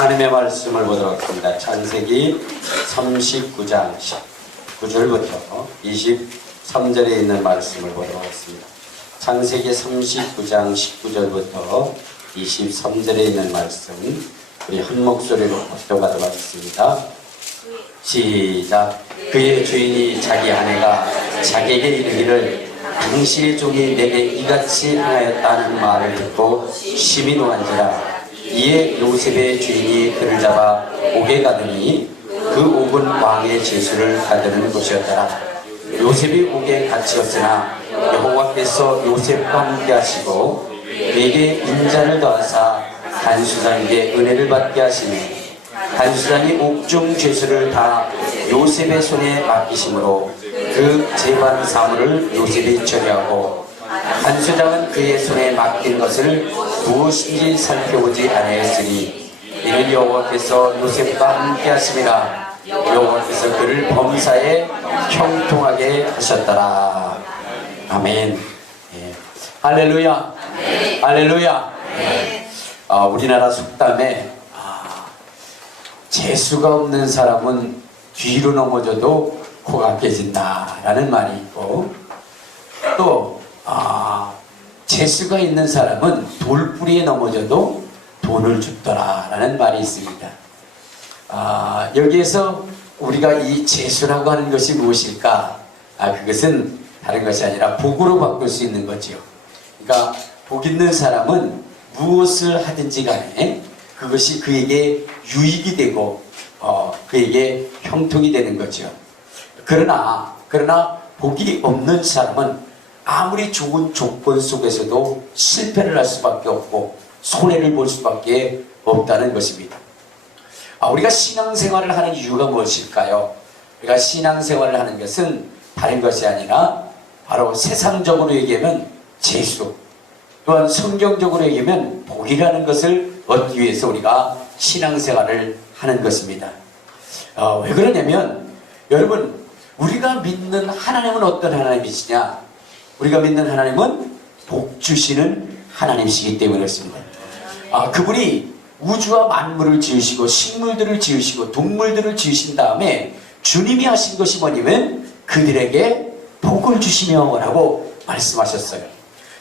하나님의 말씀을 보도록 합니다. 창세기 39장 19절부터 23절에 있는 말씀을 보도록 하겠습니다. 창세기 39장 19절부터 23절에 있는 말씀 우리 한 목소리로 합독하도록 하겠습니다. 시작. 그의 주인이 자기 아내가 자기에게 이르기를 당신의 종이 내게 이같이 행하였다는 말을 듣고 심히 노한지라. 이에 요셉의 주인이 그를 잡아 옥에 가더니 그 옥은 왕의 제수를 가두는 곳이었더라. 요셉이 옥에 갇히었으나 여호와께서 요셉과 함께 하시고 그에게 인자를 더하사 간수장에게 은혜를 받게 하시니 간수장이 옥중 죄수를 다 요셉의 손에 맡기심으로 그 재반 사물을 요셉이 처리하고 간수장은 그의 손에 맡긴 것을 무엇인지 살펴보지 아니하였으니 이는 여호와께서 요셉과 함께 하심이라. 여호와께서 그를 범사에 형통하게 하셨더라. 아멘. 예. 할렐루야. 네. 할렐루야. 네. 우리나라 속담에 재수가 없는 사람은 뒤로 넘어져도 코가 깨진다 라는 말이 있고, 또 재수가 있는 사람은 돌뿌리에 넘어져도 돈을 줍더라 라는 말이 있습니다. 여기에서 우리가 이 재수라고 하는 것이 무엇일까? 그것은 다른 것이 아니라 복으로 바꿀 수 있는 거죠. 그러니까 복 있는 사람은 무엇을 하든지 간에 그것이 그에게 유익이 되고 그에게 형통이 되는 거죠. 그러나 복이 없는 사람은 아무리 좋은 조건 속에서도 실패를 할 수밖에 없고 손해를 볼 수밖에 없다는 것입니다. 우리가 신앙생활을 하는 이유가 무엇일까요? 우리가 신앙생활을 하는 것은 다른 것이 아니라 바로 세상적으로 얘기하면 재수, 또한 성경적으로 얘기하면 복이라는 것을 얻기 위해서 우리가 신앙생활을 하는 것입니다. 왜 그러냐면 여러분, 우리가 믿는 하나님은 어떤 하나님이시냐? 우리가 믿는 하나님은 복 주시는 하나님이시기 때문에 그렇습니다. 그분이 우주와 만물을 지으시고 식물들을 지으시고 동물들을 지으신 다음에 주님이 하신 것이 뭐냐면 그들에게 복을 주시며 라고 말씀하셨어요.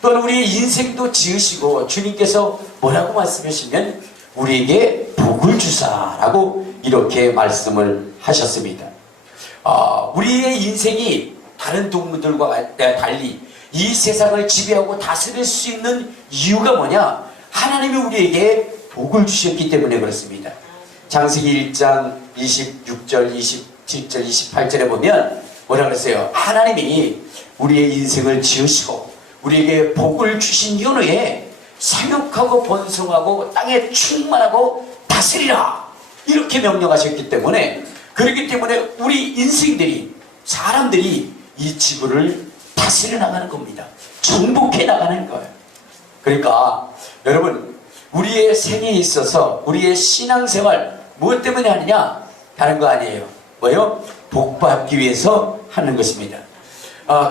또한 우리의 인생도 지으시고 주님께서 뭐라고 말씀하시면 우리에게 복을 주사라고 이렇게 말씀을 하셨습니다. 우리의 인생이 다른 동물들과 달리 이 세상을 지배하고 다스릴 수 있는 이유가 뭐냐? 하나님이 우리에게 복을 주셨기 때문에 그렇습니다. 창세기 1장 26절, 27절, 28절에 보면 뭐라 그랬어요? 하나님이 우리의 인생을 지으시고 우리에게 복을 주신 이후에 생육하고 번성하고 땅에 충만하고 다스리라 이렇게 명령하셨기 때문에, 그렇기 때문에 우리 인생들이, 사람들이 이 지구를 다스려 나가는 겁니다. 정복해 나가는 거예요. 그러니까 여러분, 우리의 생에 있어서 우리의 신앙생활 무엇 때문에 하느냐? 다른 거 아니에요. 뭐요? 복 받기 위해서 하는 것입니다.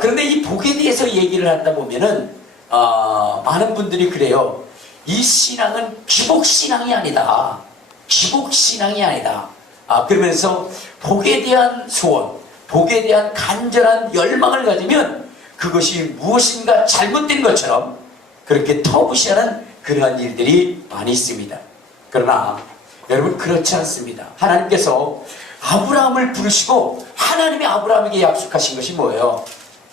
그런데 이 복에 대해서 얘기를 하다 보면은 많은 분들이 그래요. 이 신앙은 기복신앙이 아니다. 기복신앙이 아니다. 그러면서 복에 대한 소원, 복에 대한 간절한 열망을 가지면 그것이 무엇인가 잘못된 것처럼 그렇게 터부시하는 그러한 일들이 많이 있습니다. 그러나 여러분, 그렇지 않습니다. 하나님께서 아브라함을 부르시고 하나님이 아브라함에게 약속하신 것이 뭐예요?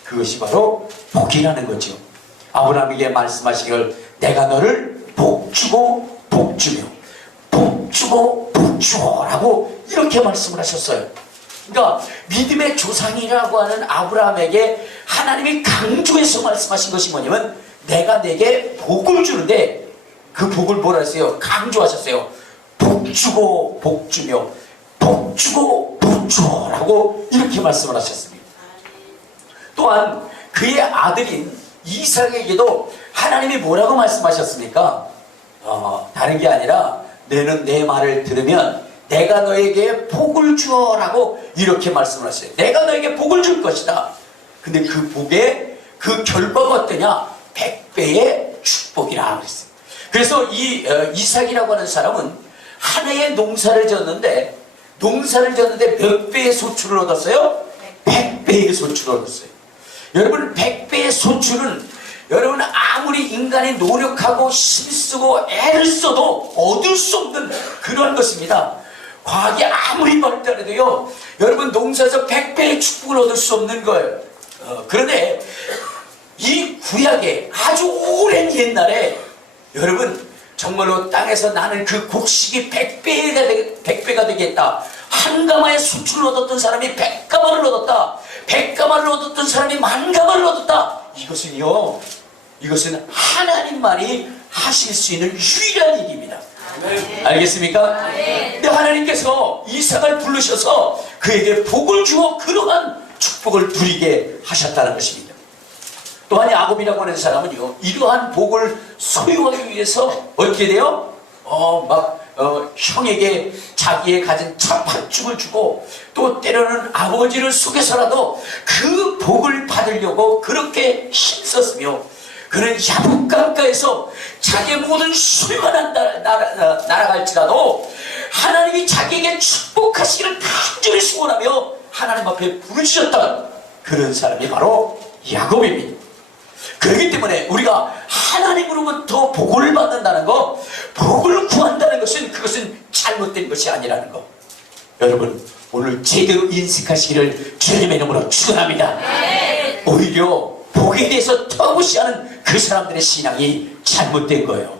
그것이 바로 복이라는 거죠. 아브라함에게 말씀하시기를 내가 너를 복주고 복주며 복주고 복주어 라고 이렇게 말씀을 하셨어요. 그러니까 믿음의 조상이라고 하는 아브라함에게 하나님이 강조해서 말씀하신 것이 뭐냐면 내가 내게 복을 주는데 그 복을 뭐라 했어요? 강조하셨어요. 복주고 복주며 복주고 복주어 라고 이렇게 말씀을 하셨습니다. 또한 그의 아들인 이삭에게도 하나님이 뭐라고 말씀하셨습니까? 다른 게 아니라 너는 내 말을 들으면 내가 너에게 복을 주어라고 이렇게 말씀을 하셨어요. 내가 너에게 복을 줄 것이다. 근데 그 복의 그 결과가 어떠냐? 100배의 축복이라 그랬어요. 그래서 이 이삭이라고 하는 사람은 한 해에 농사를 졌는데 몇 배의 소출을 얻었어요? 100배의 소출을 얻었어요. 여러분, 100배의 소출은 여러분 아무리 인간이 노력하고 힘쓰고 애를 써도 얻을 수 없는 그러한 것입니다. 과학이 아무리 발달해도요, 여러분 농사에서 100배의 축복을 얻을 수 없는 거예요. 그런데 이 구약에 아주 오랜 옛날에 여러분 정말로 땅에서 나는 그 곡식이 100배가 되겠다. 한 가마의 수출을 얻었던 사람이 100가마를 얻었다. 100가마를 얻었던 사람이 10,000가마를 얻었다. 이것은 하나님만이 하실 수 있는 유일한 일입니다. 알겠습니까? 근데 하나님께서 이삭을 부르셔서 그에게 복을 주어 그러한 축복을 누리게 하셨다는 것입니다. 또한 야곱이라고 하는 사람은요, 이러한 복을 소유하기 위해서 어떻게 돼요? 형에게 자기의 가진 첫 팥죽을 주고, 또 때로는 아버지를 속여서라도 그 복을 받으려고 그렇게 힘썼으며, 그는 야복강가에서 자기의 모든 소유가 날아갈지라도 하나님이 자기에게 축복하시기를 간절히 소원하며 하나님 앞에 부르셨던 그런 사람이 바로 야곱입니다. 그렇기 때문에 우리가 하나님으로부터 복을 받는다는 것, 복을 구한다는 것은 그것은 잘못된 것이 아니라는 것, 여러분 오늘 제대로 인식하시기를 주님의 이름으로 축원합니다. 오히려 복에 대해서 터부시하는 그 사람들의 신앙이 잘못된 거예요.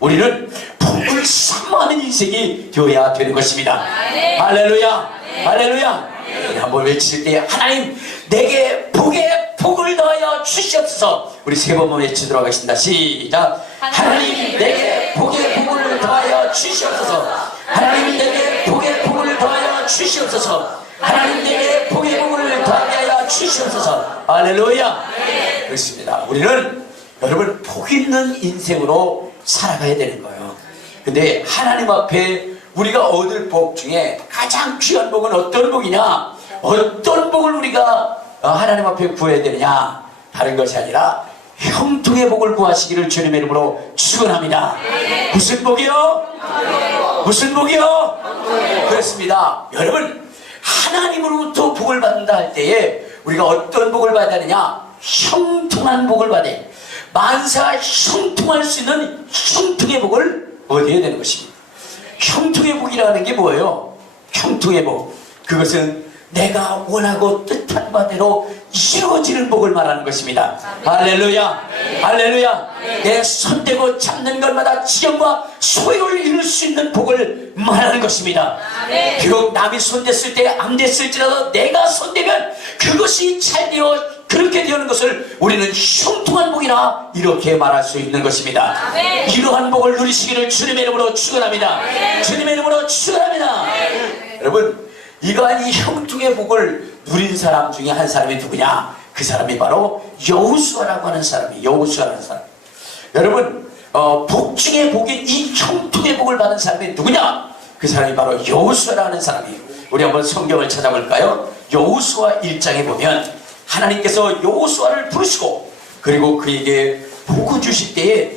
우리는 복을 사모하는 인생이 되어야 되는 것입니다. 할렐루야, 할렐루야. 한번 외칠 때 하나님 내게 복을 더하여 주시옵소서. 우리 세 번만 외치도록 하겠습니다. 시작. 하나님 내게 복을 더하여 주시옵소서. 하나님 내게 복을 더하여 주시옵소서. 하나님 내게 복을 더하여 주시옵소서. 할렐루야. 그렇습니다. 우리는 여러분 복 있는 인생으로 살아가야 되는 거예요. 근데 하나님 앞에 우리가 얻을 복 중에 가장 귀한 복은 어떤 복이냐? 어떤 복을 우리가 하나님 앞에 구해야 되느냐? 다른 것이 아니라 형통의 복을 구하시기를 주님의 이름으로 축원합니다. 무슨 복이요? 무슨 복이요? 그렇습니다. 여러분 하나님으로부터 복을 받는다 할 때에 우리가 어떤 복을 받아야 되느냐? 형통한 복을 받아야 돼. 만사가 형통할 수 있는 형통의 복을 얻어야 되는 것입니다. 형통의 복이라는 게 뭐예요? 형통의 복, 그것은 내가 원하고 뜻한 바대로 이루어지는 복을 말하는 것입니다. 할렐루야, 할렐루야. 내 손대고 잡는 것마다 지경과 소유를 이룰 수 있는 복을 말하는 것입니다. 비록 남이 손댔을 때 안 됐을지라도 내가 손대면 그것이 잘 되어 그렇게 되는 것을 우리는 형통한 복이라 이렇게 말할 수 있는 것입니다. 이러한 복을 누리시기를 주님의 이름으로 축원합니다. 주님의 이름으로 축원합니다. 여러분 이러한 이 형통의 복을 누린 사람 중에 한 사람이 누구냐? 그 사람이 바로 여호수아라고 하는 사람이 여호수아라는 사람. 여러분 복 중에 복인 이 형통의 복을 받은 사람이 누구냐? 그 사람이 바로 여호수아라는 사람이에요. 우리 한번 성경을 찾아볼까요? 여호수아 1장에 보면 하나님께서 여호수아를 부르시고 그리고 그에게 복을 주실 때에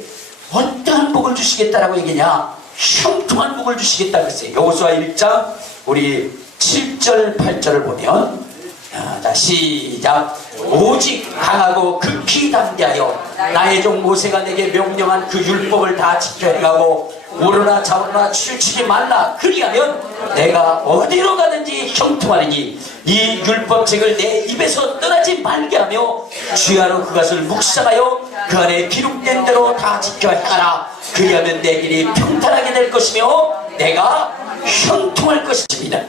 어떠한 복을 주시겠다라고 얘기냐? 형통한 복을 주시겠다 그랬어요. 여호수아 1장 우리 7절 8절을 보면 자 시작. 오직 강하고 극히 담대하여 나의 종 모세가 내게 명령한 그 율법을 다 지켜 행하고 오르나 좌우나 치우치지 말라. 그리하면 내가 어디로 가든지 형통하리니 이 율법책을 내 입에서 떠나지 말게 하며 주야로 그것을 묵상하여 그 안에 기록된 대로 다 지켜 행하라. 그리하면 내 길이 평탄하게 될 것이며 내가 형통할 것입니다.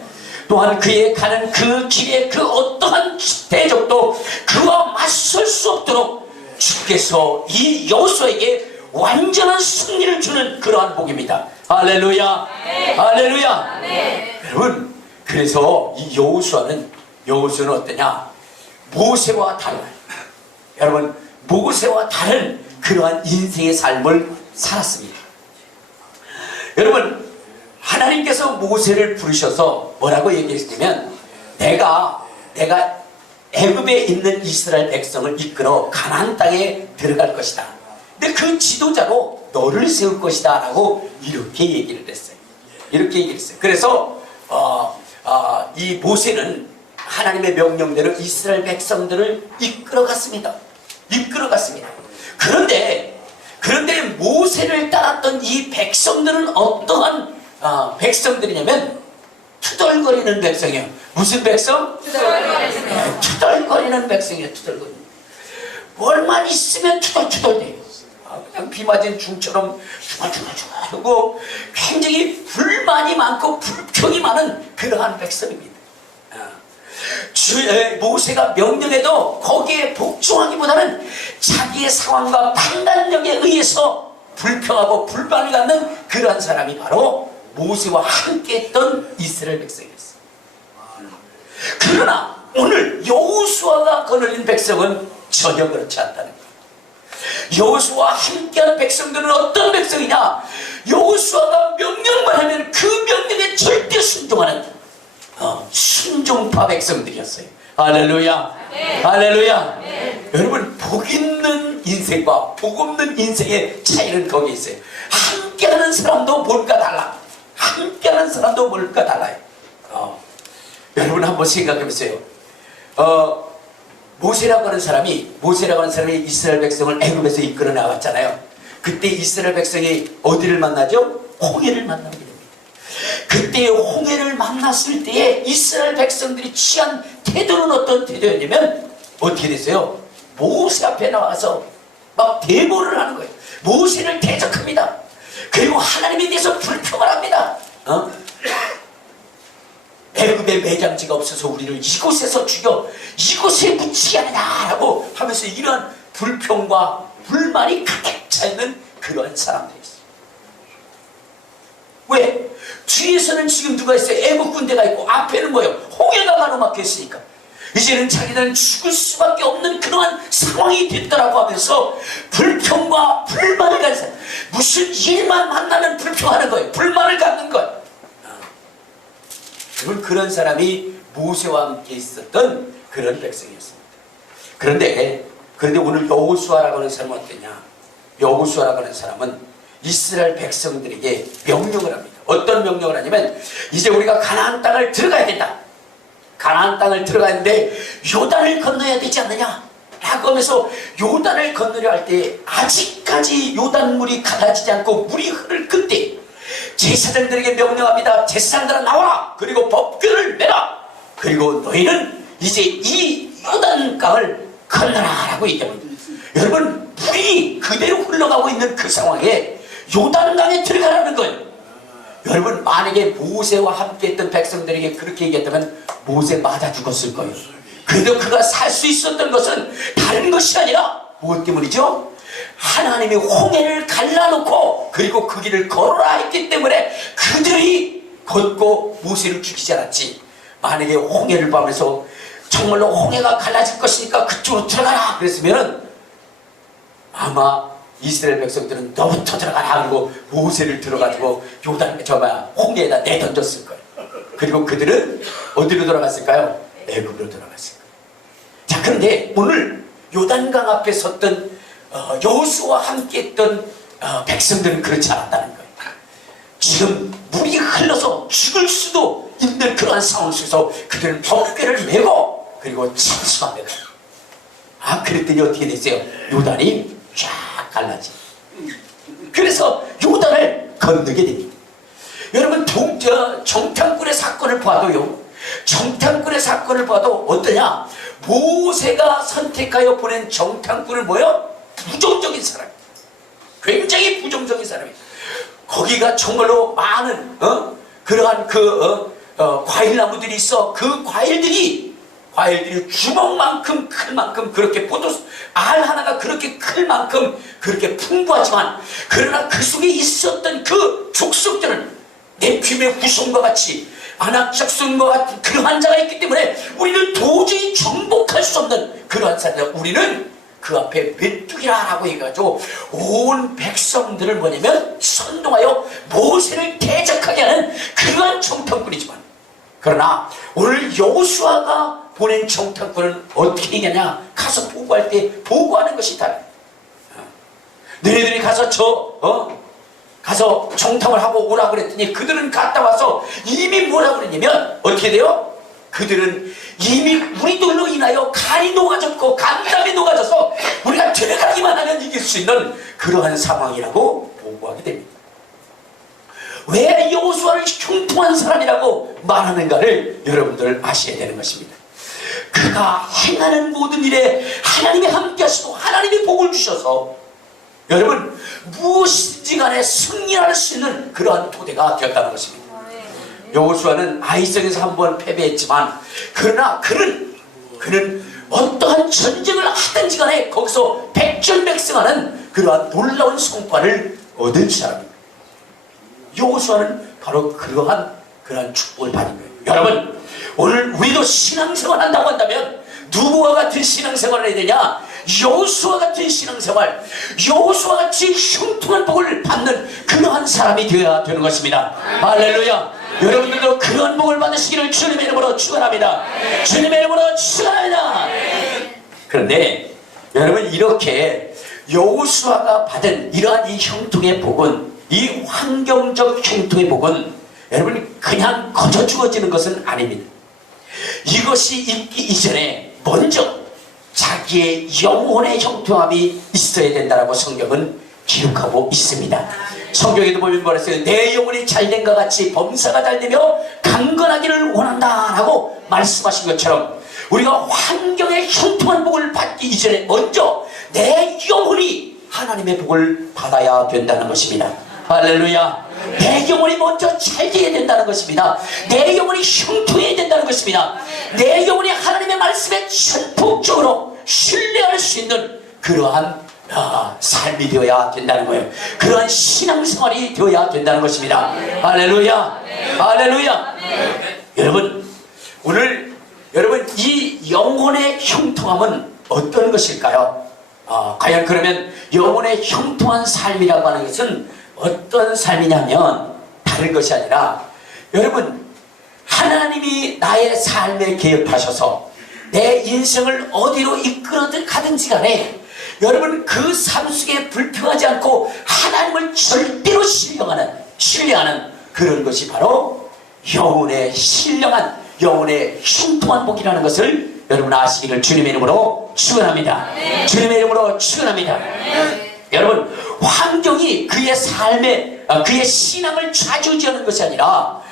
또한 그의 가는 그 길에 그 어떠한 대적도 그와 맞설 수 없도록 주께서 이 여호수아에게 완전한 승리를 주는 그러한 복입니다. 할렐루야, 할렐루야. 여러분 그래서 이 여호수아는 어떠냐? 모세와 다른, 여러분 모세와 다른 그러한 인생의 삶을 살았습니다. 여러분 하나님께서 모세를 부르셔서 뭐라고 얘기했냐면 내가 애굽에 있는 이스라엘 백성을 이끌어 가나안 땅에 들어갈 것이다. 근데 그 지도자로 너를 세울 것이다 라고 이렇게 얘기를 했어요. 이렇게 얘기를 했어요. 그래서 이 모세는 하나님의 명령대로 이스라엘 백성들을 이끌어갔습니다. 그런데 모세를 따랐던 이 백성들은 어떠한 백성들이냐면 투덜거리는 백성이에요. 무슨 백성? 투덜거리는 백성이에요. 투덜거리는. 뭘만 있으면 투덜투덜대요. 그냥 비 맞은 중처럼 주물주물주물하고 굉장히 불만이 많고 불평이 많은 그러한 백성입니다. 모세가 명령해도 거기에 복종하기보다는 자기의 상황과 판단력에 의해서 불평하고 불만을 갖는 그러한 사람이 바로 모세와 함께했던 이스라엘 백성이었어요. 그러나 오늘 여호수아가 거느린 백성은 전혀 그렇지 않다는 거예요. 여호수아와 함께하는 백성들은 어떤 백성이냐? 여호수아가 명령만 하면 그 명령에 절대 순종하는 순종파 백성들이었어요. 할렐루야. 네. 할렐루야. 네. 여러분, 복 있는 인생과 복 없는 인생의 차이는 거기에 있어요. 함께하는 사람도 뭘까 달라. 여러분 한번 생각해 보세요. 모세라고 하는 사람이 이스라엘 백성을 애굽에서 이끌어 나갔잖아요. 그때 이스라엘 백성이 어디를 만나죠? 홍해를 만납니다. 그때 홍해를 만났을 때에 이스라엘 백성들이 취한 태도는 어떤 태도였냐면 어떻게 됐어요? 모세 앞에 나와서 막 대모를 하는 거예요. 모세를 대적합니다. 그리고 하나님에 대해서 불평을 합니다. 애굽에 매장지가 없어서 우리를 이곳에서 죽여 이곳에 묻히게 하느냐라고 하면서 이러한 불평과 불만이 가득 차있는 그러한 사람들이 있어요. 왜? 뒤에서는 지금 누가 있어요? 애국 군대가 있고 앞에는 뭐예요? 홍해가 가로막혀 있으니까 이제는 자기들은 죽을 수밖에 없는 그러한 상황이 됐다라고 하면서 불평과 불만을 가진 사람, 무슨 일만 만나면 불평하는 거예요. 불만을 갖는 거예요. 그런 사람이 모세와 함께 있었던 그런 백성이었습니다. 그런데 오늘 여호수아라고 하는 사람은 어떠냐? 여호수아라고 하는 사람은 이스라엘 백성들에게 명령을 합니다. 어떤 명령을 하냐면 이제 우리가 가나안 땅을 들어가야 된다. 가나안 땅을 들어가는데 요단을 건너야 되지 않느냐? 라고 하면서 요단을 건너려 할 때 아직까지 요단물이 갈라지지 않고 물이 흐를 그때 제사장들에게 명령합니다. 제사장들아 나와라. 그리고 법궤를 메라. 그리고 너희는 이제 이 요단강을 건너라 라고 얘기합니다. 여러분, 물이 그대로 흘러가고 있는 그 상황에 요단강에 들어가라는 거예요. 여러분, 만약에 모세와 함께 했던 백성들에게 그렇게 얘기했다면 모세 맞아 죽었을 거예요. 그래도 그가 살 수 있었던 것은 다른 것이 아니라 무엇 때문이죠? 하나님이 홍해를 갈라놓고 그리고 그 길을 걸어라 했기 때문에 그들이 걷고 모세를 죽이지 않았지. 만약에 홍해를 봐면서 정말로 홍해가 갈라질 것이니까 그쪽으로 들어가라 그랬으면 아마 이스라엘 백성들은 너부터 들어가라 그리고 모세를 들어가지고 홍해에다 내던졌을 거예요. 그리고 그들은 어디로 돌아갔을까요? 애굽으로 돌아갔을 거예요. 자, 그런데 오늘 요단강 앞에 섰던 여호수아와 함께 했던 백성들은 그렇지 않았다는 거예요. 지금 물이 흘러서 죽을 수도 있는 그러한 상황 속에서 그들은 법궤를 메고 그리고 찬수가 메고 그랬더니 어떻게 됐어요? 요단이 쫙 갈라지. 그래서 요단을 건너게 됩니다. 여러분, 정탐꾼의 사건을 봐도요, 정탐꾼의 사건을 봐도 어떠냐? 모세가 선택하여 보낸 정탐꾼은 뭐예요? 부정적인 사람, 굉장히 부정적인 사람이에요. 거기가 정말로 많은 그러한 과일나무들이 있어. 그 과일들이 주먹만큼 클 만큼 그렇게 알 하나가 그렇게 클 만큼 그렇게 풍부하지만 그러나 그 속에 있었던 그 족속들은 네핌의 후손과 같이 안악작손과 같은 그러한 자가 있기 때문에 우리는 도저히 정복할 수 없는 그러한 사람들, 우리는 그 앞에 메뚜기라라고 해가지고 온 백성들을 뭐냐면 선동하여 모세를 대적하게 하는 그러한 정탐꾼이지만, 그러나 오늘 여호수아가 보낸 정탐꾼은 어떻게 얘기하냐? 가서 보고할 때 보고하는 것이 다르다. 너희들이 가서 가서 정탐을 하고 오라고 그랬더니 그들은 갔다 와서 이미 뭐라고 그랬냐면 어떻게 돼요? 그들은 이미 우리들로 인하여 간이 녹아졌고 간담이 녹아져서 우리가 들어가기만 하면 이길 수 있는 그러한 상황이라고 보고하게 됩니다. 왜 여호수아를 흉통한 사람이라고 말하는가를 여러분들 아셔야 되는 것입니다. 그가 행하는 모든 일에 하나님이 함께 하시고 하나님이 복을 주셔서 여러분 무엇이든지 간에 승리할 수 있는 그러한 토대가 되었다는 것입니다. 여호수아는 아이성에서 한번 패배했지만 그러나 그는 어떠한 전쟁을 하든지 간에 거기서 백전백승하는 그러한 놀라운 성과를 얻은 사람입니다. 여호수아는 바로 그러한 축복을 받은 거예요. 여러분 오늘 우리도 신앙생활 한다고 한다면 누구와 같은 신앙생활을 해야 되냐? 여호수아 같은 신앙생활, 여호수아 같이 흉통한 복을 받는 그러한 사람이 되어야 되는 것입니다. 할렐루야. 여러분들도 그런 복을 받으시기를 주님의 이름으로 축원합니다. 주님의 이름으로 축원합니다. 그런데 여러분 이렇게 여호수아가 받은 이러한 이 형통의 복은, 이 환경적 형통의 복은 여러분 그냥 거저 주어지는 것은 아닙니다. 이것이 있기 이전에 먼저 자기의 영혼의 형통함이 있어야 된다고 성경은 기록하고 있습니다. 성경에도 보면 뭐랬어요? 내 영혼이 잘된 것 같이 범사가 잘되며 강건하기를 원한다 라고 말씀하신 것처럼 우리가 환경의 형통한 복을 받기 이전에 먼저 내 영혼이 하나님의 복을 받아야 된다는 것입니다. 할렐루야. 내 영혼이 먼저 잘 돼야 된다는 것입니다. 내 영혼이 형통해야 된다는 것입니다. 내 영혼이 하나님의 말씀에 전폭적으로 신뢰할 수 있는 그러한 삶이 되어야 된다는 거예요. 그러한 신앙생활이 되어야 된다는 것입니다. 할렐루야. 할렐루야. 여러분 오늘 여러분 이 영혼의 형통함은 어떤 것일까요? 과연 그러면 영혼의 형통한 삶이라고 하는 것은 어떤 삶이냐면 다른 것이 아니라 여러분 하나님이 나의 삶에 개입하셔서 내 인생을 어디로 이끌어 가든지 간에 여러분 그 삶 속에 불평하지 않고 하나님을 절대로 신뢰하는 그런 것이 바로 영혼의 신령한 영혼의 형통한 복이라는 것을 여러분 아시기를 주님의 이름으로 축원합니다. 주님의 이름으로 축원합니다. 여러분 환경이 그의 삶에 그의 신앙을 좌지우지하는 것이 아니라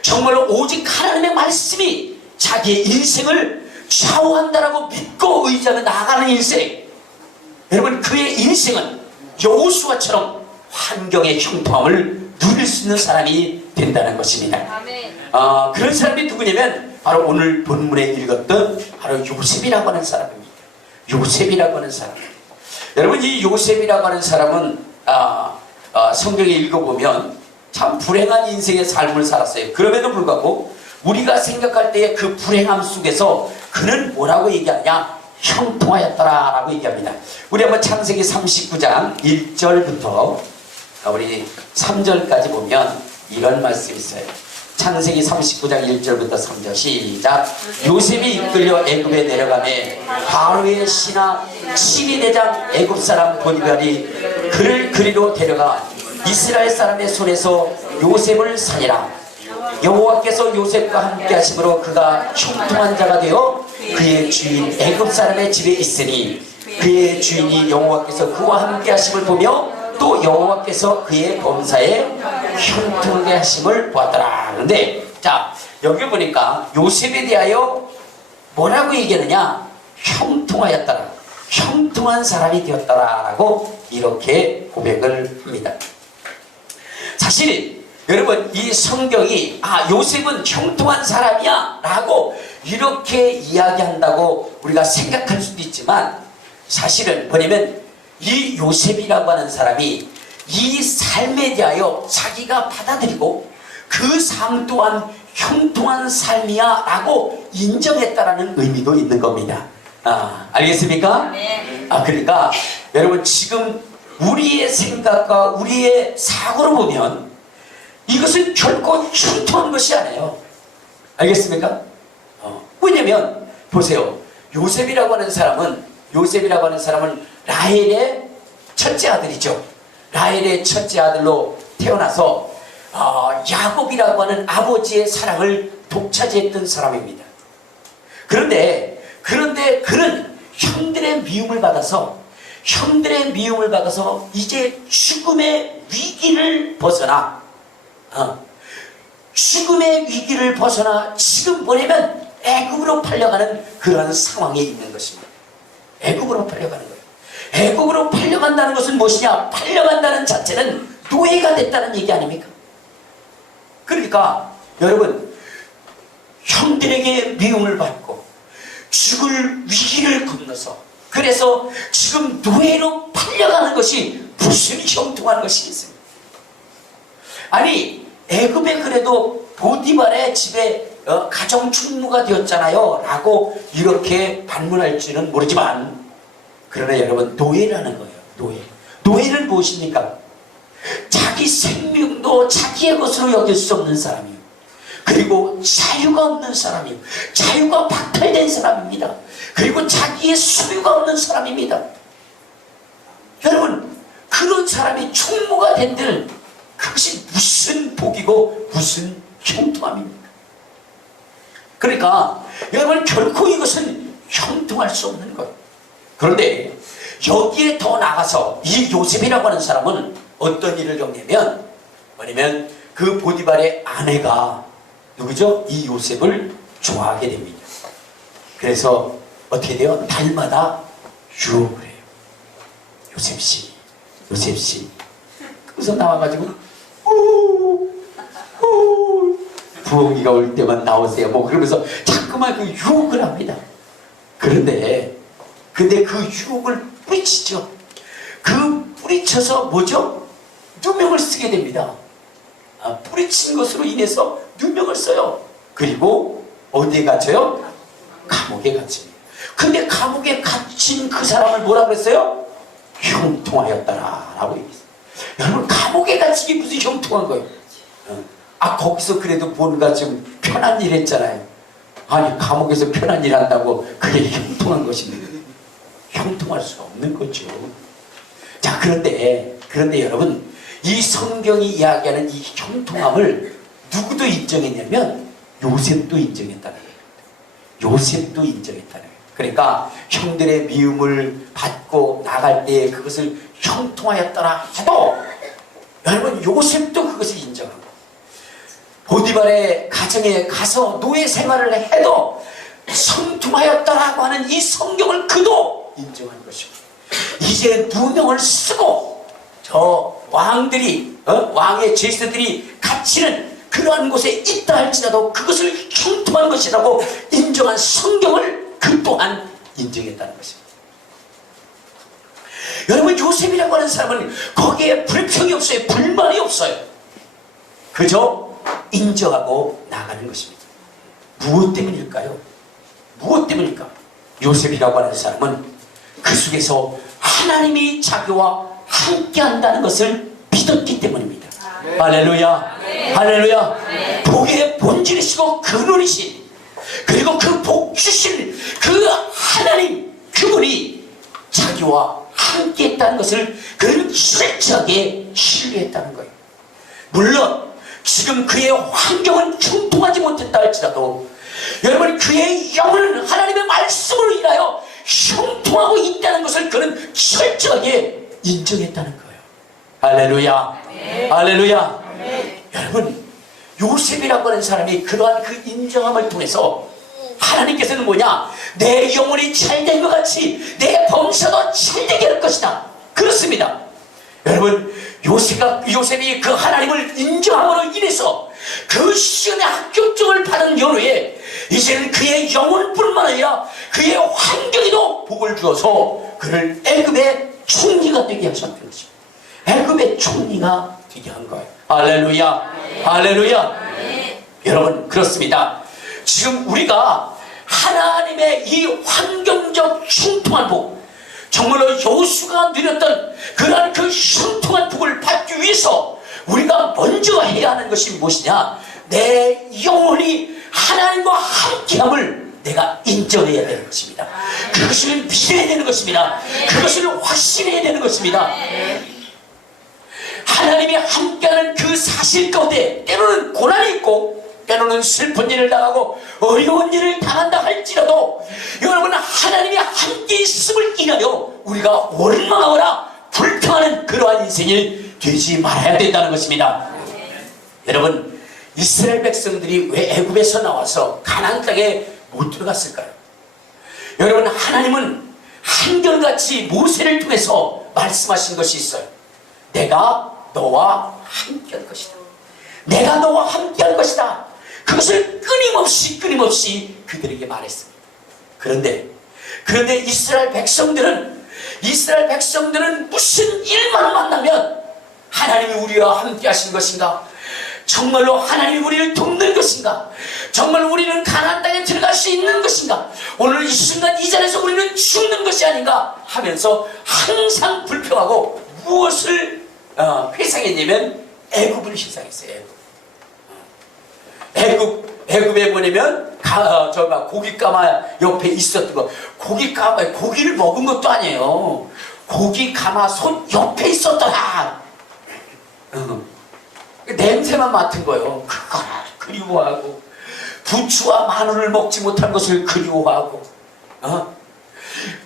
정말로 오직 하나님의 말씀이 자기의 인생을 좌우한다라고 믿고 의지하며 나아가는 인생, 여러분 그의 인생은 여호수아처럼 환경의 형통함을 누릴 수 있는 사람이 된다는 것입니다. 그런 사람이 누구냐면 바로 오늘 본문에 읽었던 바로 요셉이라고 하는 사람입니다. 요셉이라고 하는 사람. 여러분 이 요셉이라고 하는 사람은 성경에 읽어보면 참 불행한 인생의 삶을 살았어요. 그럼에도 불구하고 우리가 생각할 때의 그 불행함 속에서 그는 뭐라고 얘기하냐? 형통하였더라 라고 얘기합니다. 우리 한번 창세기 39장 1절부터 우리 3절까지 보면 이런 말씀이 있어요. 창세기 39장 1절부터 3절 시작. 요셉이 이끌려 애굽에 내려가매 바로의 신하 시리대장 애굽 사람 보디발이 그를 그리로 데려가 이스라엘 사람의 손에서 요셉을 살리라. 여호와께서 요셉과 함께 하심으로 그가 형통한 자가 되어 그의 주인 애굽 사람의 집에 있으니 그의 주인이 여호와께서 그와 함께 하심을 보며 또 여호와께서 그의 범사에 형통하게 하심을 보았더라. 그런데 자 여기 보니까 요셉에 대하여 뭐라고 얘기하느냐? 형통하였더라. 형통한 사람이 되었더라 라고 이렇게 고백을 합니다. 사실 여러분 이 성경이 요셉은 형통한 사람이야 라고 이렇게 이야기한다고 우리가 생각할 수도 있지만 사실은 뭐냐면 이 요셉이라고 하는 사람이 이 삶에 대하여 자기가 받아들이고 그 삶 또한 형통한 삶이야 라고 인정했다라는 의미도 있는 겁니다. 알겠습니까? 네. 그러니까 여러분 지금 우리의 생각과 우리의 사고로 보면 이것은 결코 형통한 것이 아니에요. 알겠습니까? 왜냐면 보세요. 요셉이라고 하는 사람은 라헬의 첫째 아들이죠. 라헬의 첫째 아들로 태어나서 야곱이라고 하는 아버지의 사랑을 독차지했던 사람입니다. 그런데 그는 형들의 미움을 받아서 이제 죽음의 위기를 벗어나 지금 뭐냐면 애굽으로 팔려가는 그러한 상황에 있는 것입니다. 애굽으로 팔려가는 거예요. 애굽으로 팔려간다는 것은 무엇이냐? 팔려간다는 자체는 노예가 됐다는 얘기 아닙니까? 그러니까 여러분, 형들에게 미움을 받고 죽을 위기를 건너서 그래서 지금 노예로 팔려가는 것이 무슨 형통한 것이 있습니까? 아니, 애굽에 그래도 보디발의 집에 가정 충무가 되었잖아요 라고 이렇게 반문할 줄은 모르지만, 그러나 여러분, 노예라는 거예요. 노예는 무엇입니까? 자기 생명도 자기의 것으로 여길 수 없는 사람이에요. 그리고 자유가 없는 사람이에요. 자유가 박탈된 사람입니다. 그리고 자기의 소유가 없는 사람입니다. 여러분, 그런 사람이 충무가 된들 그것이 무슨 복이고 무슨 형통함입니까? 그러니까 여러분, 결코 이것은 형통할 수 없는 거예요. 그런데 여기에 더 나가서 이 요셉이라고 하는 사람은 어떤 일을 겪냐면, 뭐냐면 그 보디발의 아내가 누구죠? 이 요셉을 좋아하게 됩니다. 그래서 어떻게 돼요? 날마다 유혹을 해요. 요셉씨 그래서 나와가지고 부엉이가 올 때만 나오세요 뭐 그러면서 자꾸만 그 유혹을 합니다. 그런데 그 유혹을 뿌리치죠. 그 뿌리쳐서 뭐죠? 누명을 쓰게 됩니다. 뿌리친 것으로 인해서 누명을 써요. 그리고 어디에 갇혀요? 감옥에 갇힙니다. 근데 감옥에 갇힌 그 사람을 뭐라 그랬어요? 형통하였더라 라고 얘기했어요. 여러분, 감옥에 갇히기 무슨 형통한 거예요? 거기서 그래도 뭔가 좀 편한 일 했잖아요. 아니, 감옥에서 편한 일 한다고 그게 형통한 것입니다. 형통할 수 없는 거죠. 자, 그런데 여러분, 이 성경이 이야기하는 이 형통함을 누구도 인정했냐면 요셉도 인정했다는 거예요. 요셉도 인정했다는 거예요. 그러니까 형들의 미움을 받고 나갈 때 그것을 형통하였더라 해도 여러분, 요셉도 그것을 인정하고 보디발의 가정에 가서 노예 생활을 해도 성통하였다라고 하는 이 성경을 그도 인정한 것이고, 이제 누명을 쓰고 저 왕들이 왕의 제사들이 갇히는 그러한 곳에 있다 할지라도 그것을 형통한 것이라고 인정한 성경을 그 또한 인정했다는 것입니다. 여러분, 요셉이라고 하는 사람은 거기에 불평이 없어요. 불만이 없어요. 그저 인정하고 나가는 것입니다. 무엇 때문일까요? 무엇 때문일까? 요셉이라고 하는 사람은 그 속에서 하나님이 자기와 함께 한다는 것을 믿었기 때문입니다. 할렐루야. 할렐루야. 복의 본질이시고 근원이신, 그리고 그 복 주신 그 하나님, 그분이 자기와 함께 했다는 것을 그는 철저하게 신뢰했다는 거예요. 물론 지금 그의 환경은 형통하지 못했다 할지라도 여러분, 그의 영혼은 하나님의 말씀으로 인하여 형통하고 있다는 것을 그는 철저하게 인정했다는 거예요. 할렐루야. 할렐루야. 여러분, 요셉이라고 하는 사람이 그러한 그 인정함을 통해서 하나님께서는 뭐냐? 내 영혼이 잘된 것 같이 내 범사도 잘되게 할 것이다. 그렇습니다. 여러분, 요셉이 그 하나님을 인정함으로 인해서 그 시험의 합격증을 받은 연후에 이제는 그의 영혼뿐만 아니라 그의 환경에도 복을 주어서 그를 애굽의 총리가 되게 하셨던 것입니다. 애굽의 총리가 되게 한 거예요. 할렐루야. 할렐루야. 여러분, 그렇습니다. 지금 우리가 하나님의 이 환경적 형통한 복, 정말로 여호수아가 누렸던 그러한 그 형통한 복을 받기 위해서 우리가 먼저 해야 하는 것이 무엇이냐? 내 영혼이 하나님과 함께함을 내가 인정해야 되는 것입니다. 그것을 믿어야 되는 것입니다. 그것을 확신해야 되는 것입니다. 하나님이 함께하는 그 사실 가운데 때로는 고난이 있고 때로는 슬픈 일을 당하고 어려운 일을 당한다 할지라도 여러분, 하나님이 함께 있음을 인하여 우리가 원망하거나 불평하는 그러한 인생이 되지 말아야 된다는 것입니다. 여러분, 이스라엘 백성들이 왜 애굽에서 나와서 가나안 땅에 못 들어갔을까요? 여러분, 하나님은 한결같이 모세를 통해서 말씀하신 것이 있어요. 내가 너와 함께할 것이다. 내가 너와 함께할 것이다. 그것을 끊임없이 그들에게 말했습니다. 그런데 이스라엘 백성들은 무슨 일만 만나면 하나님이 우리와 함께 하신 것인가? 정말로 하나님이 우리를 돕는 것인가? 정말 우리는 가나안 땅에 들어갈 수 있는 것인가? 오늘 이 순간 이 자리에서 우리는 죽는 것이 아닌가 하면서 항상 불평하고 무엇을 회상했냐면 애굽을 회상했어요. 애굽에 뭐냐면 고깃가마 옆에 있었던 거. 고기를 먹은 것도 아니에요. 고깃가마 손 옆에 있었더라. 냄새만 맡은 거예요. 그걸 그리워하고, 부추와 마늘을 먹지 못한 것을 그리워하고,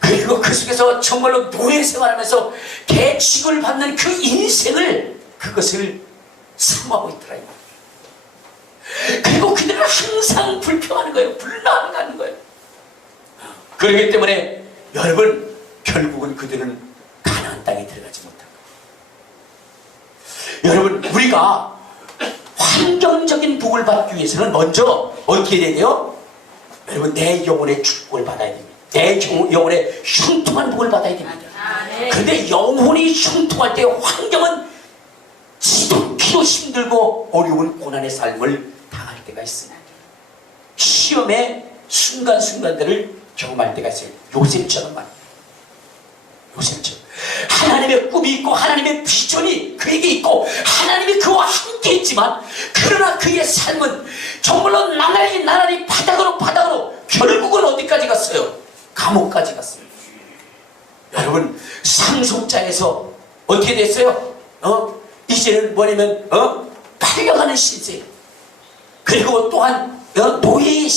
그리고 그 속에서 정말로 노예 생활하면서 개취급을 받는 그 인생을, 그것을 사모하고 있더라. 그리고 그들은 항상 불평하는 거예요. 불만하는 거예요. 그렇기 때문에 여러분, 결국은 그들은 가나안 땅에 들어가지 못한 거예요. 여러분, 우리가 환경적인 복을 받기 위해서는 먼저 어떻게 해야 돼요? 여러분, 내 영혼의 축복을 받아야 됩니다. 내 영혼의 흉통한 복을 받아야 됩니다. 그런데 영혼이 흉통할 때 환경은 지독히도 힘들고 어려운 고난의 삶을 당할 때가 있습니다. 시험의 순간순간들을 경험할 때가 있어요. 요셉처럼 말이에요. 요셉처럼 하나님의 꿈이 있고 하나님의 비전이 그에게 있고 하나님이 그와 함께 있지만, 그러나 그의 삶은 정말로 나날이 바닥으로 결국은 어디까지 갔어요? 감옥까지 갔어요. 여러분, 상속자에서 어떻게 됐어요? 이제는 뭐냐면 팔려가는 신세, 그리고 또한 노예의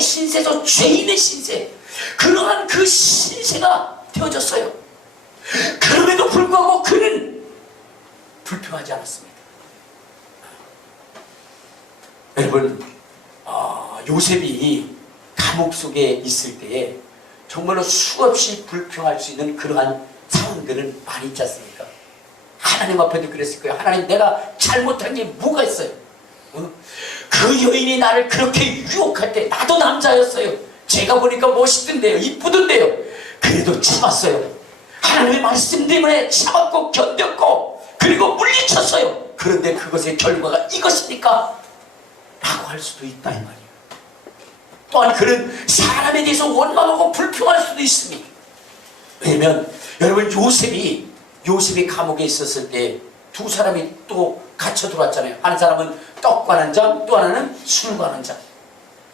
신세에서 죄인의 신세, 그러한 그 신세가 되어졌어요. 그럼에도 불구하고 그는 불평하지 않았습니다. 여러분, 요셉이 감옥 속에 있을 때에 정말로 수없이 불평할 수 있는 그러한 상황들은 많이 있지 않습니까? 하나님 앞에도 그랬을 거예요. 하나님, 내가 잘못한 게 뭐가 있어요? 그 여인이 나를 그렇게 유혹할 때 나도 남자였어요. 제가 보니까 멋있던데요, 이쁘던데요. 그래도 참았어요. 하나님의 말씀 때문에 참았고 견뎠고 그리고 물리쳤어요. 그런데 그것의 결과가 이것입니까? 라고 할 수도 있다 이 말이에요. 또한 그는 사람에 대해서 원망하고 불평할 수도 있습니다. 왜냐면 여러분, 요셉이 감옥에 있었을 때 두 사람이 또 갇혀 들어왔잖아요. 한 사람은 떡 관한 장, 또 하나는 술 관한 장.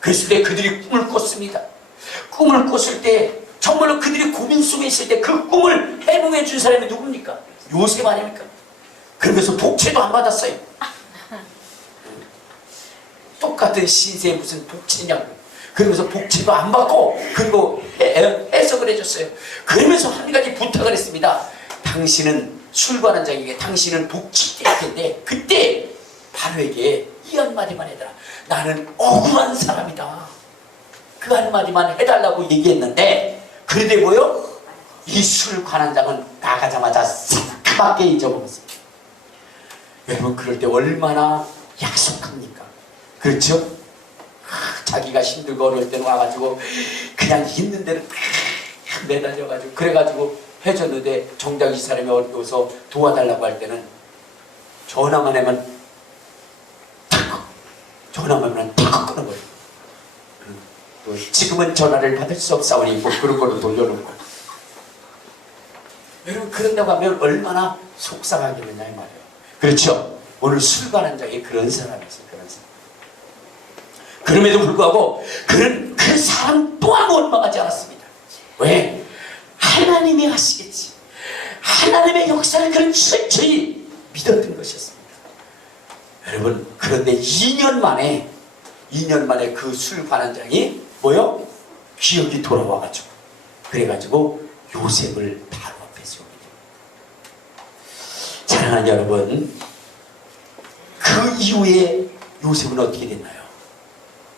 그랬을 때 그들이 꿈을 꿨습니다. 꿈을 꿨을 때 정말로 그들이 고민 속에 있을 때 그 꿈을 해몽해 준 사람이 누굽니까? 요셉 아닙니까? 그러면서 복채도 안 받았어요. 똑같은 신세에 무슨 복채냐고. 그러면서 복채도 안 받고, 그리고 해석을 해줬어요. 그러면서 한 가지 부탁을 했습니다. 당신은 술 관한 장에게 당신은 복치될 텐데 그때 바로에게 이 한마디만 해달라. 나는 억울한 사람이다. 그 한마디만 해달라고 얘기했는데, 그런데 뭐요? 이 술 관한 장은 나가자마자 새카맣게 잊어먹었어요. 여러분, 그럴 때 얼마나 약속합니까? 그렇죠? 자기가 힘들고 어려울 때는 와가지고 그냥 있는 대로 딱 매달려가지고 그래가지고 해줬는데, 정작 이 사람이 어려워서 도와달라고 할 때는 전화만 하면 탁 끊어버려요. 지금은 전화를 받을 수 없사오니 뭐 그런 걸로 돌려놓고. 여러분, 그런다고 하면 얼마나 속상하겠느냐 이 말이에요. 그렇죠? 오늘 술 관한 장에 그런 사람이었어요. 그런 사람. 그럼에도 불구하고 그는 그 사람 또한 원망하지 않았습니다. 왜? 하나님이 하시겠지. 하나님의 역사를 그는 철저히 믿었던 것이었습니다. 여러분, 그런데 2년 만에 그 술 관원장이 뭐요? 기억이 돌아와가지고, 그래가지고 요셉을 바로 앞에 세웁니다. 사랑하는 여러분, 그 이후에 요셉은 어떻게 됐나요?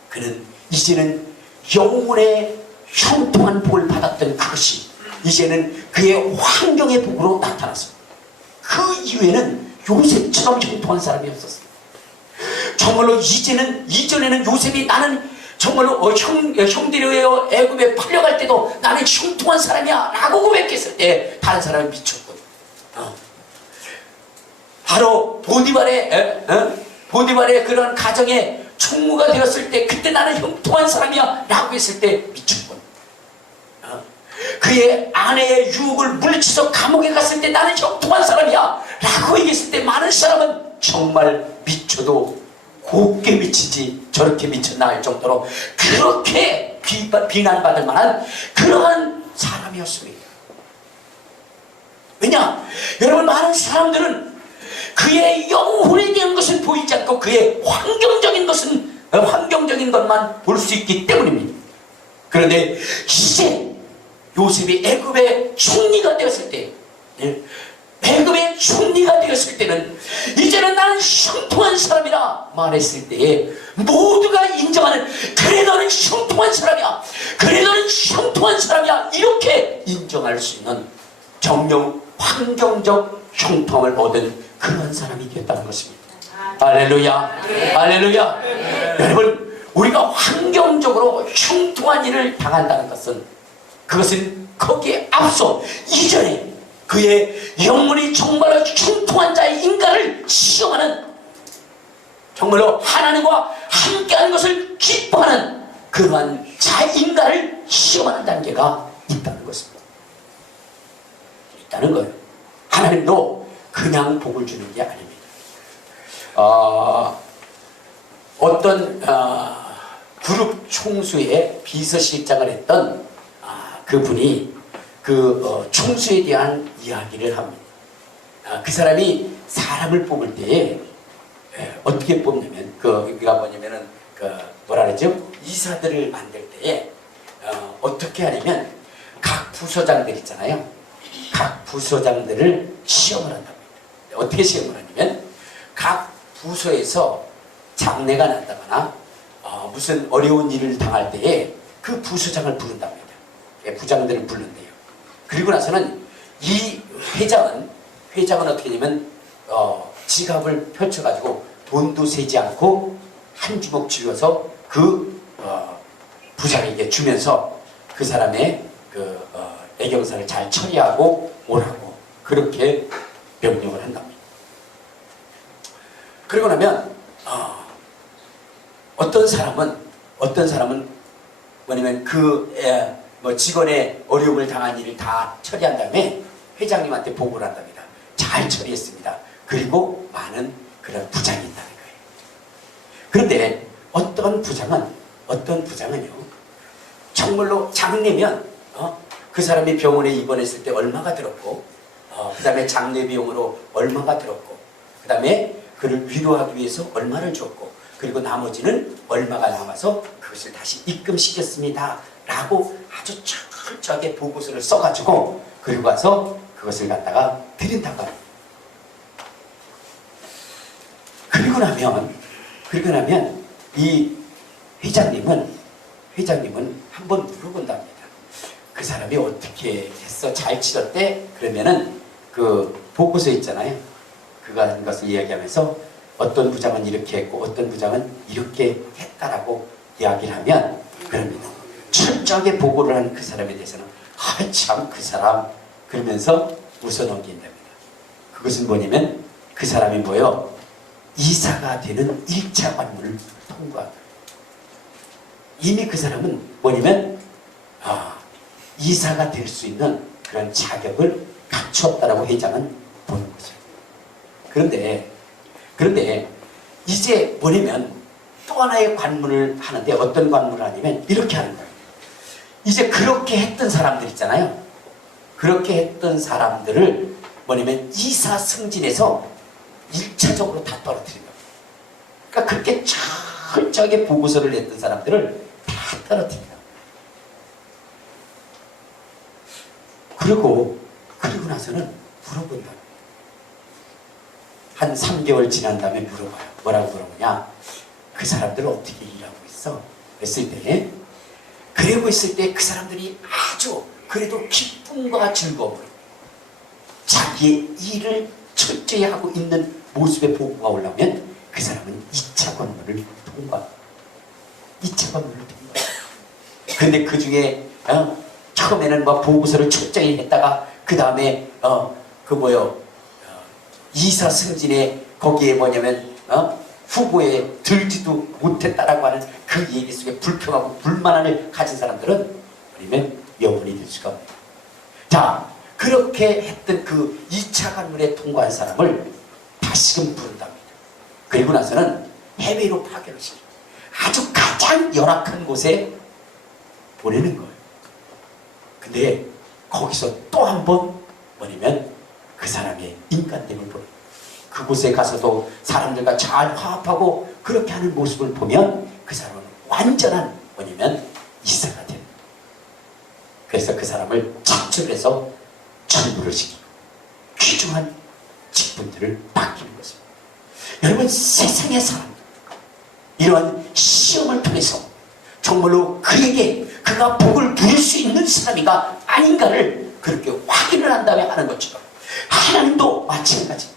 그는 이제는 영혼의 형통한 복을 받았던 그것이 이제는 그의 환경의 복으로 나타났습니다. 그 이후에는 요셉처럼 형통한 사람이 없었습니다. 정말로 이전에는 요셉이 나는 정말로 형들이 애굽에 팔려갈 때도 나는 형통한 사람이야 라고 고백했을 때 다른 사람이 미쳤거든. 바로 보디발의 그런 가정에 총무가 되었을 때 그때 나는 형통한 사람이야 라고 했을 때 미쳤거든. 그의 아내의 유혹을 물리쳐서 감옥에 갔을 때 나는 형통한 사람이야 라고 얘기했을 때 많은 사람은 정말 미쳐도 곱게 미치지 저렇게 미쳤나 할 정도로 그렇게 비난받을 만한 그러한 사람이었습니다. 왜냐? 여러분, 많은 사람들은 그의 영혼에 대한 것은 보이지 않고 그의 환경적인 것만 볼 수 있기 때문입니다. 그런데 이제 요셉이 애굽의 총리가 되었을 때, 애굽의 총리가 되었을 때는 이제는 나는 형통한 사람이라 말했을 때에 모두가 인정하는, 그래 너는 형통한 사람이야, 그래 너는 형통한 사람이야, 이렇게 인정할 수 있는 정령 환경적 형통을 얻은 그런 사람이 되었다는 것입니다. 할렐루야, 할렐루야. 여러분, 우리가 환경적으로 형통한 일을 당한다는 것은, 그것은 거기에 앞서 이전에 그의 영혼이 정말로 형통한 자의 인간을 시험하는, 정말로 하나님과 함께하는 것을 기뻐하는 그러한 자의 인간을 시험하는 단계가 있다는 것입니다. 있다는 거예요. 하나님도 그냥 복을 주는 게 아닙니다. 어떤 그룹 총수의 비서실장을 했던 그분이 총수에 대한 이야기를 합니다. 그 사람이 사람을 뽑을 때에 어떻게 뽑냐면, 그가 뭐냐면은 뭐라 그러죠? 이사들을 만들 때에 어떻게 하냐면 각 부서장들 있잖아요. 각 부서장들을 시험을 한답니다. 어떻게 시험을 하냐면 각 부서에서 장례가 난다거나 무슨 어려운 일을 당할 때에 그 부서장을 부른답니다. 부장들을 부른대요. 그리고 나서는 이 회장은 어떻게 하냐면 지갑을 펼쳐가지고 돈도 세지 않고 한 주먹 쥐어서 그 부장에게 주면서 그 사람의 애경사를 잘 처리하고 오라고 그렇게 명령을 한답니다. 그러고 나면 어떤 사람은 뭐냐면 직원의 어려움을 당한 일을 다 처리한 다음에 회장님한테 보고를 한답니다. 잘 처리했습니다. 그리고 많은 그런 부장이 있다는 거예요. 그런데 어떤 부장은요, 정말로 장례면 그 사람이 병원에 입원했을 때 얼마가 들었고, 그 다음에 장례 비용으로 얼마가 들었고, 그 다음에 그를 위로하기 위해서 얼마를 줬고, 그리고 나머지는 얼마가 남아서 그것을 다시 입금시켰습니다 라고 아주 철저하게 보고서를 써가지고 그리고 와서 그것을 갖다가 드린다고 합니다. 그리고 나면 이 회장님은 한번 물어본답니다. 그 사람이 어떻게 했어? 잘 치렀대? 그러면은 그 보고서 있잖아요. 그것을 이야기하면서 어떤 부장은 이렇게 했고 어떤 부장은 이렇게 했다라고 이야기를 하면, 그러면 철저하게 보고를 한 그 사람에 대해서는 참 그 사람 그러면서 웃어넘긴답니다. 그것은 뭐냐면 그 사람이 뭐요? 이사가 되는 1차 관문을 통과한 거예요. 이미 그 사람은 뭐냐면 이사가 될 수 있는 그런 자격을 갖추었다라고 회장은 보는 거죠. 그런데 이제 뭐냐면 또 하나의 관문을 하는데, 어떤 관문을 하냐면 이렇게 하는 거예요. 이제 그렇게 했던 사람들 있잖아요. 그렇게 했던 사람들을 뭐냐면 이사 승진해서 1차적으로 다 떨어뜨린 겁니다. 그러니까 그렇게 철저하게 보고서를 냈던 사람들을 다 떨어뜨립니다. 그리고 나서는 물어본다. 한 3개월 지난 다음에 물어봐요. 뭐라고 물어보냐? 그 사람들은 어떻게 일하고 있어? 했을 때, 그러고 있을 때 그 사람들이 아주 그래도 기쁨과 즐거움으로 자기의 일을 철저히 하고 있는 모습의 보고가 올라오면 그 사람은 2차 관문을 통과합니다. 2차 관문을 통과합니다. 근데 그 중에 처음에는 막 보고서를 철저히 했다가 그 다음에 이사 승진에 거기에 뭐냐면 후보에 들지도 못했다라고 하는 그 얘기 속에 불평하고 불만을 가진 사람들은 아니면 영원히 될 수가 없네요. 자, 그렇게 했던 그 2차 관문에 통과한 사람을 다시금 부른답니다. 그리고 나서는 해외로 파견을 시켜요. 아주 가장 열악한 곳에 보내는 거예요. 근데 거기서 또 한 번 뭐냐면 그 사람의 인간됨을 보여요. 그곳에 가서도 사람들과 잘 화합하고 그렇게 하는 모습을 보면 그 사람은 완전한 뭐냐면 이사가 됩니다. 그래서 그 사람을 창출해서 전부를 시키고 귀중한 직분들을 맡기는 것입니다. 여러분, 세상의 사람 이런 시험을 통해서 정말로 그에게 그가 복을 누릴 수 있는 사람이가 아닌가를 그렇게 확인을 한 다음에 하는 것처럼 하나님도 마찬가지.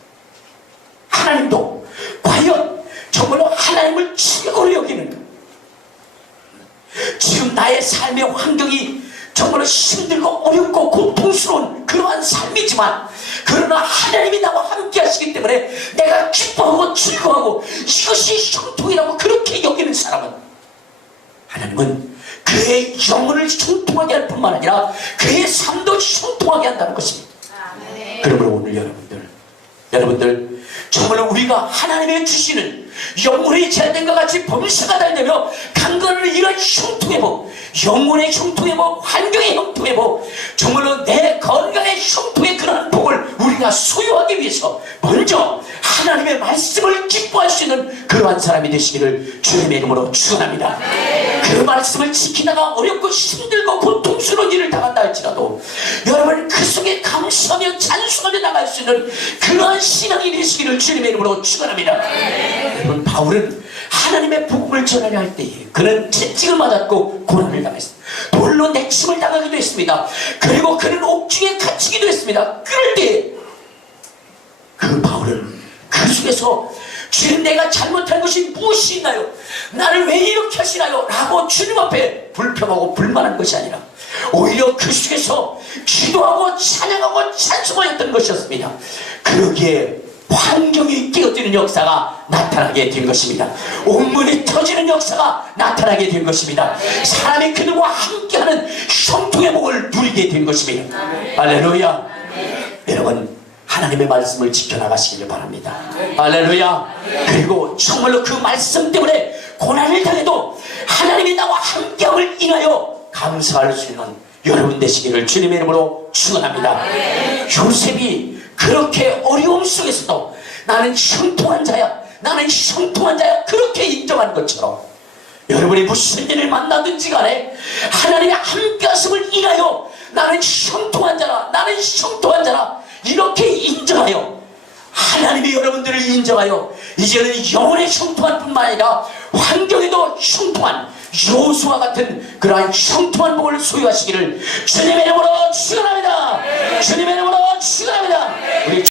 하나님도 과연 정말로 하나님을 최고로 여기는가? 지금 나의 삶의 환경이 정말로 힘들고 어렵고 고통스러운 그러한 삶이지만 그러나 하나님이 나와 함께 하시기 때문에 내가 기뻐하고 즐거워하고 이것이 형통이라고 그렇게 여기는 사람은 하나님은 그의 영혼을 형통하게 할 뿐만 아니라 그의 삶도 형통하게 한다는 것입니다. 그러므로 오늘 여러분들 정말로 우리가 하나님의 주시는 영혼의 제한됨과 같이 범사가 달되며 강건을 이런 형통회복, 영혼의 형통회복, 환경의 형통회복, 정말로 내 건강의 형통의 그러한 복을 우리가 소유하기 위해서 먼저 하나님의 말씀을 기뻐할 수 있는 그러한 사람이 되시기를 주님의 이름으로 축원합니다. 그 말씀을 지키다가 어렵고 힘들고 고통스러운 일을 당한다 할지라도 여러분 그 속에 감사하며 찬송하며 나갈 수 있는 그러한 신앙이 되시기를 주님의 이름으로 축원합니다. 여러분, 바울은 하나님의 복음을 전하려 할 때에 그는 채찍을 맞았고 고난을 당했습니다. 돌로 내침을 당하기도 했습니다. 그리고 그는 옥중에 갇히기도 했습니다. 그럴 때 그 바울은 그 속에서 주님, 내가 잘못한 것이 무엇이 있나요? 나를 왜 이렇게 하시나요? 라고 주님 앞에 불평하고 불만한 것이 아니라 오히려 그 속에서 기도하고 찬양하고 찬송하였던 것이었습니다. 그러기에 환경이 깨어지는 역사가 나타나게 된 것입니다. 온문이 터지는 역사가 나타나게 된 것입니다. 사람이 그들과 함께하는 형통의 복을 누리게 된 것입니다. 할렐루야. 여러분, 하나님의 말씀을 지켜나가시길 바랍니다. 할렐루야. 그리고 정말로 그 말씀 때문에 고난을 당해도 하나님이 나와 함께함을 인하여 감사할 수 있는 여러분 되시기를 주님의 이름으로 축원합니다. 요셉이 그렇게 어려움 속에서도 나는 형통한 자야, 나는 형통한 자야 그렇게 인정한 것처럼 여러분이 무슨 일을 만나든지 간에 하나님의 함께하심을 인하여 나는 형통한 자라, 나는 형통한 자라 이렇게 인정하여 하나님이 여러분들을 인정하여 이제는 영혼의 형통한 뿐만 아니라 환경에도 형통한 여호수아와 같은 그러한 형통한 복을 소유하시기를 주님의 이름으로 축원합니다. 주님의 이름으로 축원합니다.